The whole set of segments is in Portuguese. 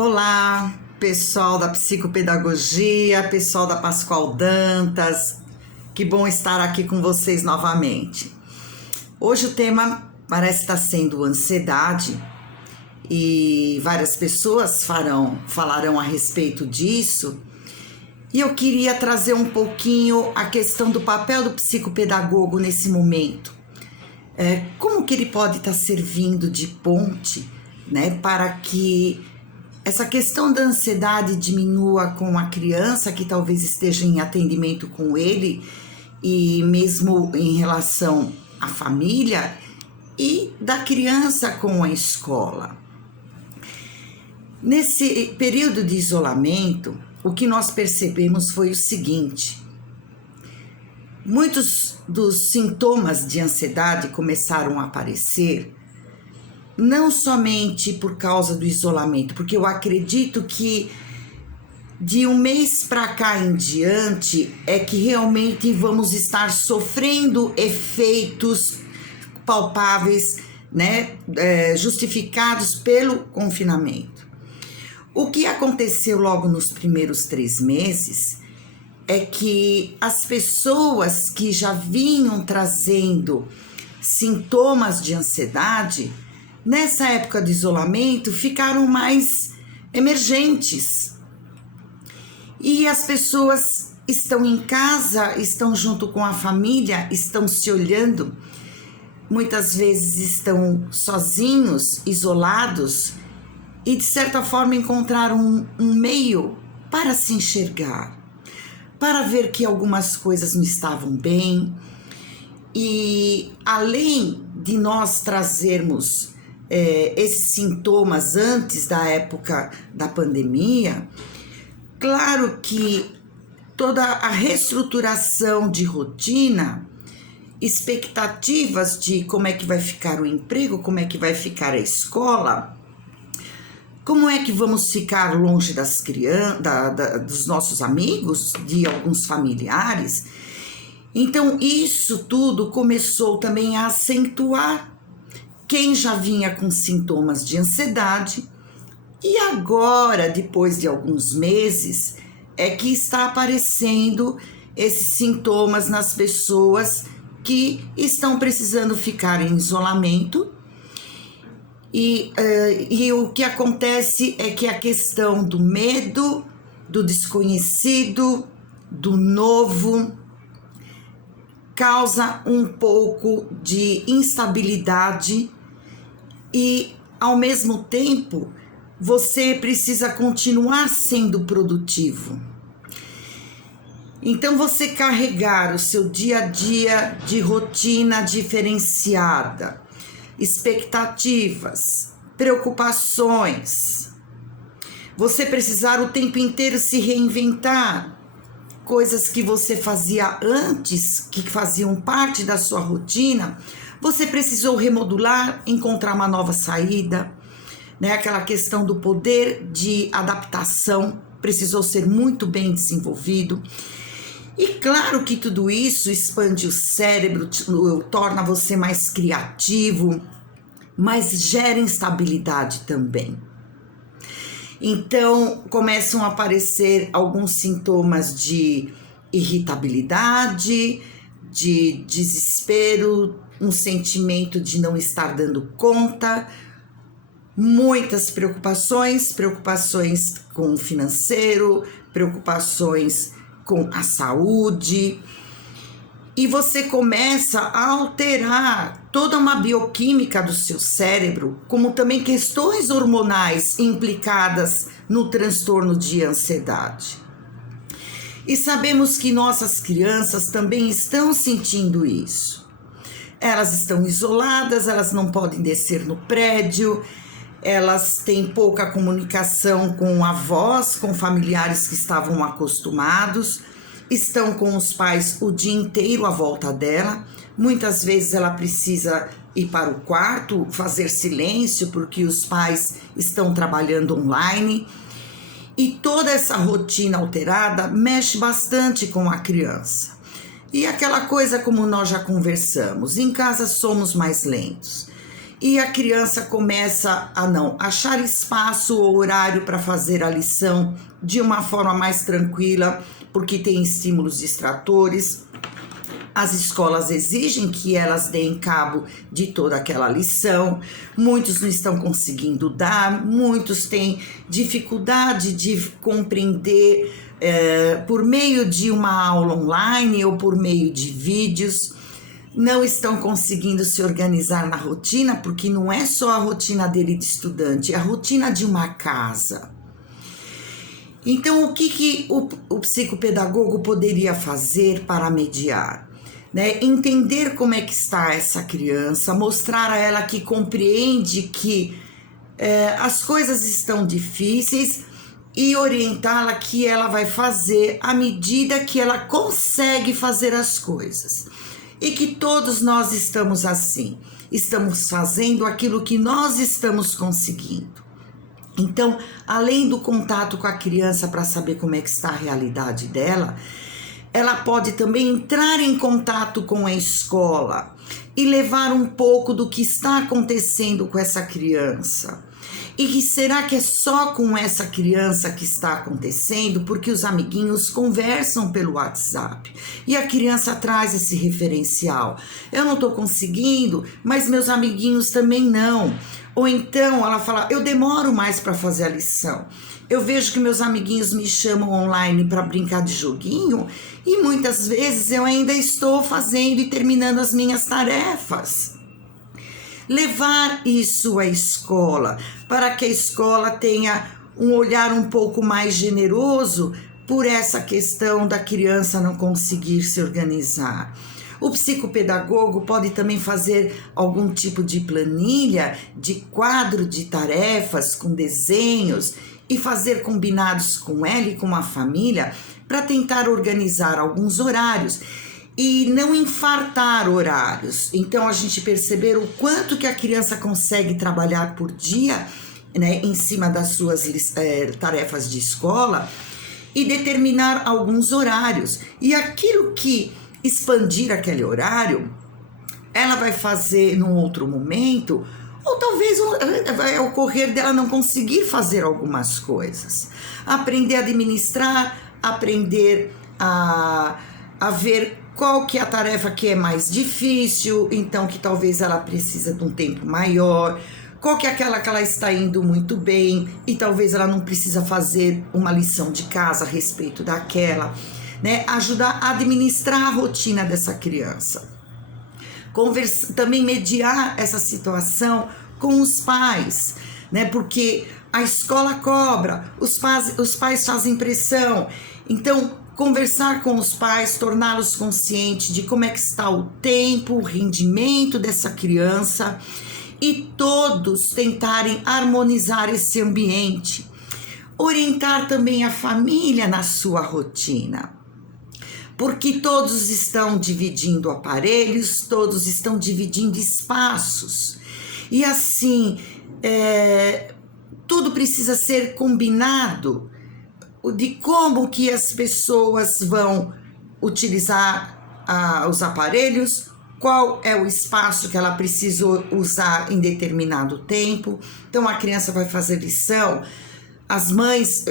Olá, pessoal da psicopedagogia, pessoal da Pascoal Dantas, que bom estar aqui com vocês novamente. Hoje o tema parece estar sendo ansiedade e várias pessoas falarão a respeito disso. E eu queria trazer um pouquinho a questão do papel do psicopedagogo nesse momento. Como que ele pode estar servindo de ponte, né, para que essa questão da ansiedade diminua com a criança que talvez esteja em atendimento com ele e mesmo em relação à família e da criança com a escola. Nesse período de isolamento, o que nós percebemos foi o seguinte: muitos dos sintomas de ansiedade começaram a aparecer não somente por causa do isolamento, porque eu acredito que de um mês para cá em diante é que realmente vamos estar sofrendo efeitos palpáveis, né, justificados pelo confinamento. O que aconteceu logo nos primeiros 3 meses é que as pessoas que já vinham trazendo sintomas de ansiedade, nessa época de isolamento, ficaram mais emergentes. E as pessoas estão em casa, estão junto com a família, estão se olhando, muitas vezes estão sozinhos, isolados, e de certa forma encontraram um meio para se enxergar, para ver que algumas coisas não estavam bem. E além de nós trazermos esses sintomas antes da época da pandemia, claro que toda a reestruturação de rotina, expectativas de como é que vai ficar o emprego, como é que vai ficar a escola, como é que vamos ficar longe das crianças, dos nossos amigos, de alguns familiares. Então isso tudo começou também a acentuar quem já vinha com sintomas de ansiedade, e agora, depois de alguns meses, é que está aparecendo esses sintomas nas pessoas que estão precisando ficar em isolamento. E o que acontece é que a questão do medo, do desconhecido, do novo, causa um pouco de instabilidade e, ao mesmo tempo, você precisa continuar sendo produtivo. Então, você carregar o seu dia a dia de rotina diferenciada, expectativas, preocupações, você precisar o tempo inteiro se reinventar, coisas que você fazia antes, que faziam parte da sua rotina, você precisou remodular, encontrar uma nova saída, né? Aquela questão do poder de adaptação precisou ser muito bem desenvolvido. E claro que tudo isso expande o cérebro, torna você mais criativo, mas gera instabilidade também. Então, começam a aparecer alguns sintomas de irritabilidade, de desespero, um sentimento de não estar dando conta, muitas preocupações com o financeiro, preocupações com a saúde, e você começa a alterar toda uma bioquímica do seu cérebro, como também questões hormonais implicadas no transtorno de ansiedade. E sabemos que nossas crianças também estão sentindo isso. Elas estão isoladas, elas não podem descer no prédio, elas têm pouca comunicação com avós, com familiares que estavam acostumados, estão com os pais o dia inteiro à volta dela. Muitas vezes ela precisa ir para o quarto, fazer silêncio, porque os pais estão trabalhando online. E toda essa rotina alterada mexe bastante com a criança. E aquela coisa, como nós já conversamos, em casa somos mais lentos. e a criança começa a não achar espaço ou horário para fazer a lição de uma forma mais tranquila, porque tem estímulos distratores. As escolas exigem que elas deem cabo de toda aquela lição, muitos não estão conseguindo dar, muitos têm dificuldade de compreender por meio de uma aula online ou por meio de vídeos, não estão conseguindo se organizar na rotina, porque não é só a rotina dele de estudante, é a rotina de uma casa. Então, o que o psicopedagogo poderia fazer para mediar? Né? Entender como é que está essa criança, mostrar a ela que compreende que as coisas estão difíceis e orientá-la que ela vai fazer à medida que ela consegue fazer as coisas. E que todos nós estamos assim, estamos fazendo aquilo que nós estamos conseguindo. Então, além do contato com a criança para saber como é que está a realidade dela, ela pode também entrar em contato com a escola e levar um pouco do que está acontecendo com essa criança. E será que é só com essa criança que está acontecendo? Porque os amiguinhos conversam pelo WhatsApp e a criança traz esse referencial. Eu não estou conseguindo, mas meus amiguinhos também não. Ou então ela fala, eu demoro mais para fazer a lição. Eu vejo que meus amiguinhos me chamam online para brincar de joguinho e muitas vezes eu ainda estou fazendo e terminando as minhas tarefas. Levar isso à escola, para que a escola tenha um olhar um pouco mais generoso por essa questão da criança não conseguir se organizar. O psicopedagogo pode também fazer algum tipo de planilha, de quadro de tarefas com desenhos e fazer combinados com ela e com a família para tentar organizar alguns horários e não infartar horários. Então, a gente perceber o quanto que a criança consegue trabalhar por dia, né, em cima das suas tarefas de escola e determinar alguns horários. E aquilo que expandir aquele horário, ela vai fazer num outro momento, ou talvez vai ocorrer dela não conseguir fazer algumas coisas. Aprender a administrar, aprender a ver qual que é a tarefa que é mais difícil, então que talvez ela precisa de um tempo maior, qual que é aquela que ela está indo muito bem e talvez ela não precisa fazer uma lição de casa a respeito daquela, né? Ajudar a administrar a rotina dessa criança. Também mediar essa situação com os pais, né? Porque a escola cobra, os pais fazem pressão, então conversar com os pais, torná-los conscientes de como é que está o tempo, o rendimento dessa criança e todos tentarem harmonizar esse ambiente. Orientar também a família na sua rotina, porque todos estão dividindo aparelhos, todos estão dividindo espaços e assim tudo precisa ser combinado de como que as pessoas vão utilizar os aparelhos, qual é o espaço que ela precisa usar em determinado tempo. Então a criança vai fazer lição, as mães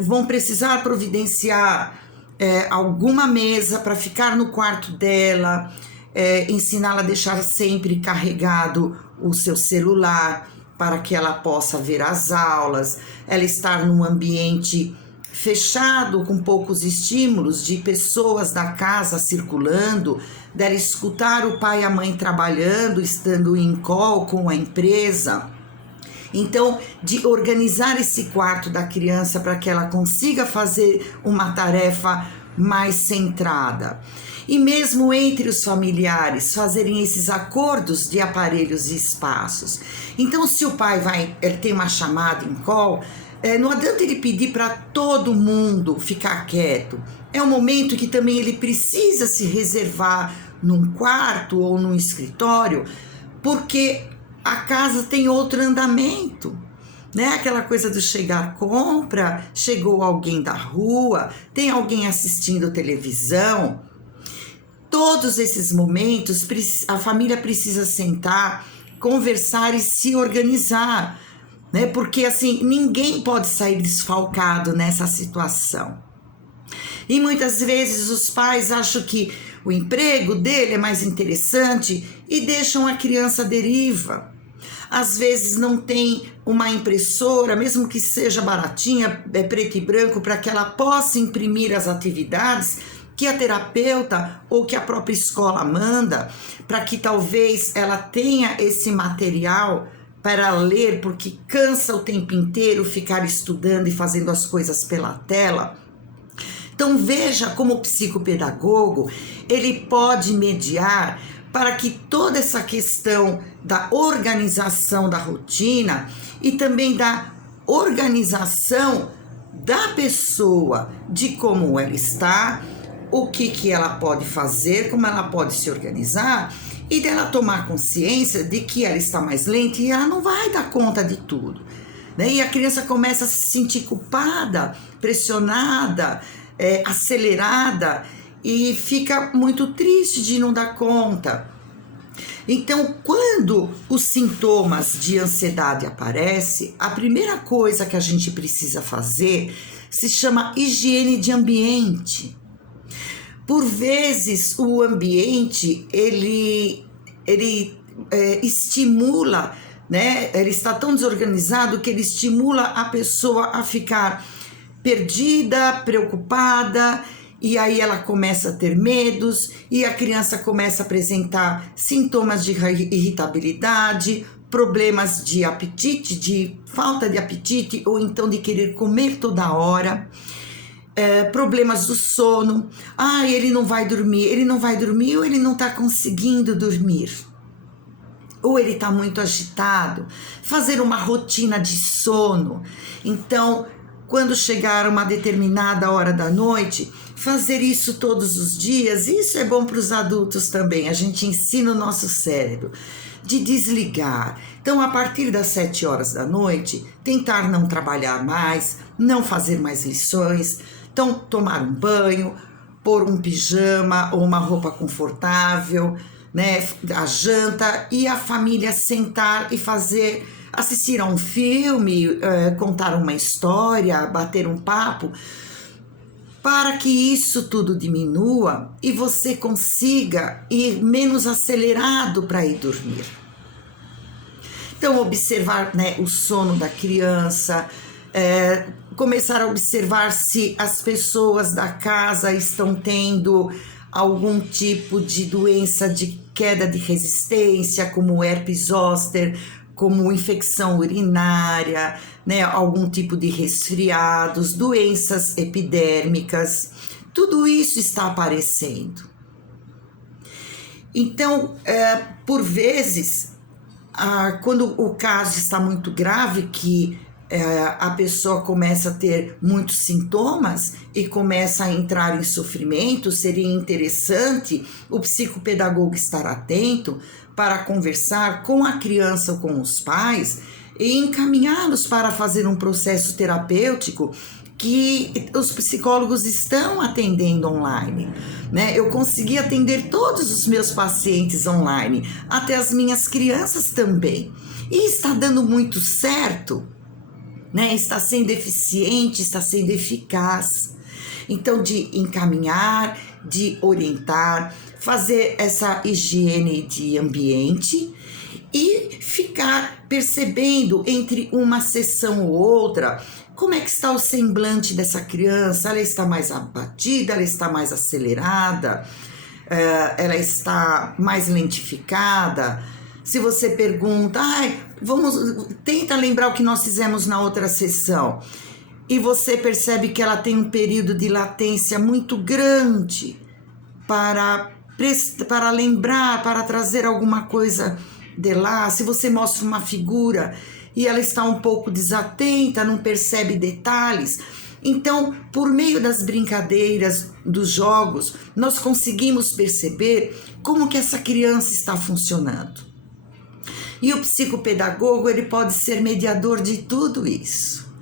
vão precisar providenciar alguma mesa para ficar no quarto dela, ensiná-la a deixar sempre carregado o seu celular para que ela possa ver as aulas, ela estar num ambiente fechado, com poucos estímulos de pessoas da casa circulando, dela escutar o pai e a mãe trabalhando, estando em call com a empresa. Então, de organizar esse quarto da criança para que ela consiga fazer uma tarefa mais centrada. E mesmo entre os familiares, fazerem esses acordos de aparelhos e espaços. Então, se o pai tem uma chamada em call, não adianta ele pedir para todo mundo ficar quieto. É um momento que também ele precisa se reservar num quarto ou num escritório, porque a casa tem outro andamento, né? Aquela coisa do chegar compra, chegou alguém da rua, tem alguém assistindo televisão. Todos esses momentos a família precisa sentar, conversar e se organizar, né? Porque assim, ninguém pode sair desfalcado nessa situação. E muitas vezes os pais acham que o emprego dele é mais interessante e deixam a criança à deriva. Às vezes não tem uma impressora, mesmo que seja baratinha, preto e branco, para que ela possa imprimir as atividades que a terapeuta ou que a própria escola manda, para que talvez ela tenha esse material para ler, porque cansa o tempo inteiro ficar estudando e fazendo as coisas pela tela. Então veja como o psicopedagogo, ele pode mediar para que toda essa questão da organização da rotina e também da organização da pessoa, de como ela está, o que ela pode fazer, como ela pode se organizar, e dela tomar consciência de que ela está mais lenta e ela não vai dar conta de tudo, né? E a criança começa a se sentir culpada, pressionada, acelerada, e fica muito triste de não dar conta. Então, quando os sintomas de ansiedade aparecem, a primeira coisa que a gente precisa fazer se chama higiene de ambiente. Por vezes, o ambiente, ele estimula, né? Ele está tão desorganizado que ele estimula a pessoa a ficar perdida, preocupada, e aí ela começa a ter medos, e a criança começa a apresentar sintomas de irritabilidade, problemas de apetite, de falta de apetite, ou então de querer comer toda hora, problemas do sono. Ele não vai dormir ou ele não está conseguindo dormir, ou ele está muito agitado. Fazer uma rotina de sono. Então, quando chegar uma determinada hora da noite, fazer isso todos os dias. Isso é bom para os adultos também. A gente ensina o nosso cérebro de desligar. Então, a partir das 7 horas da noite, tentar não trabalhar mais, não fazer mais lições. Então, tomar um banho, pôr um pijama ou uma roupa confortável, né? A janta, e a família sentar e assistir a um filme, contar uma história, bater um papo, para que isso tudo diminua e você consiga ir menos acelerado para ir dormir. Então, observar, né, o sono da criança, começar a observar se as pessoas da casa estão tendo algum tipo de doença de queda de resistência, como herpes zoster, como infecção urinária, né, algum tipo de resfriados, doenças epidérmicas. Tudo isso está aparecendo. Então, por vezes, quando o caso está muito grave, que a pessoa começa a ter muitos sintomas e começa a entrar em sofrimento, seria interessante o psicopedagogo estar atento para conversar com a criança ou com os pais e encaminhá-los para fazer um processo terapêutico que os psicólogos estão atendendo online, né? Eu consegui atender todos os meus pacientes online, até as minhas crianças também, e está dando muito certo, né? Está sendo eficiente, está sendo eficaz. Então, de encaminhar, de orientar, fazer essa higiene de ambiente e ficar percebendo entre uma sessão ou outra como é que está o semblante dessa criança. Ela está mais abatida, ela está mais acelerada, ela está mais lentificada. Se você pergunta, tenta lembrar o que nós fizemos na outra sessão, e você percebe que ela tem um período de latência muito grande para lembrar, para trazer alguma coisa de lá. Se você mostra uma figura e ela está um pouco desatenta, não percebe detalhes, então, por meio das brincadeiras, dos jogos, nós conseguimos perceber como que essa criança está funcionando. E o psicopedagogo, ele pode ser mediador de tudo isso.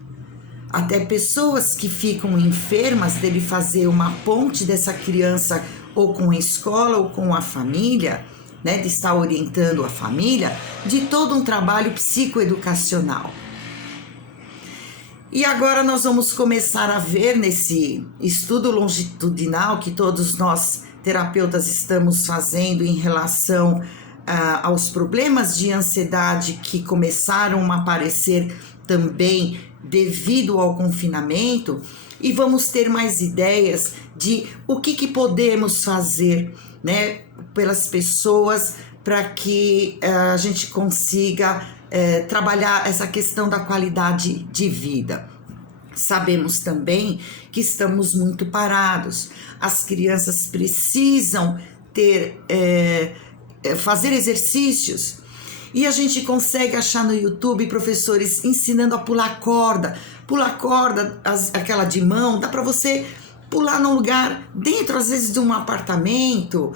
Até pessoas que ficam enfermas, dele fazer uma ponte dessa criança ou com a escola ou com a família, né, de estar orientando a família, de todo um trabalho psicoeducacional. E agora nós vamos começar a ver nesse estudo longitudinal que todos nós terapeutas estamos fazendo em relação aos problemas de ansiedade que começaram a aparecer também devido ao confinamento, e vamos ter mais ideias de o que podemos fazer, né, pelas pessoas para que a gente consiga trabalhar essa questão da qualidade de vida. Sabemos também que estamos muito parados. As crianças precisam fazer exercícios, e a gente consegue achar no YouTube professores ensinando a pular corda, aquela de mão, dá para você pular num lugar dentro, às vezes, de um apartamento,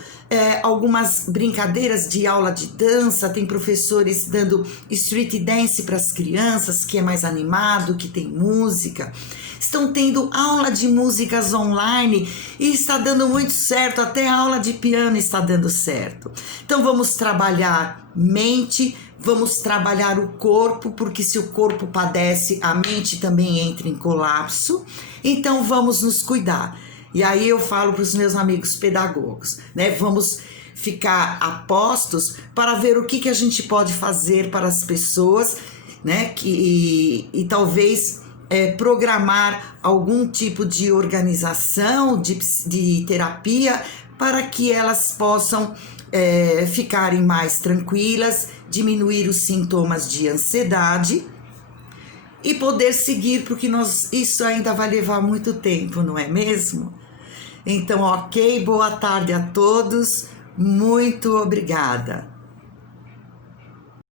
algumas brincadeiras de aula de dança, tem professores dando street dance para as crianças, que é mais animado, que tem música. Estão tendo aula de músicas online e está dando muito certo, até a aula de piano está dando certo. Então vamos trabalhar mente, vamos trabalhar o corpo, porque se o corpo padece, a mente também entra em colapso. Então vamos nos cuidar. E aí eu falo para os meus amigos pedagogos, né? Vamos ficar a postos para ver o que a gente pode fazer para as pessoas, né? E talvez programar algum tipo de organização, de terapia, para que elas possam ficarem mais tranquilas, diminuir os sintomas de ansiedade e poder seguir, porque isso ainda vai levar muito tempo, não é mesmo? Então, ok, boa tarde a todos, muito obrigada.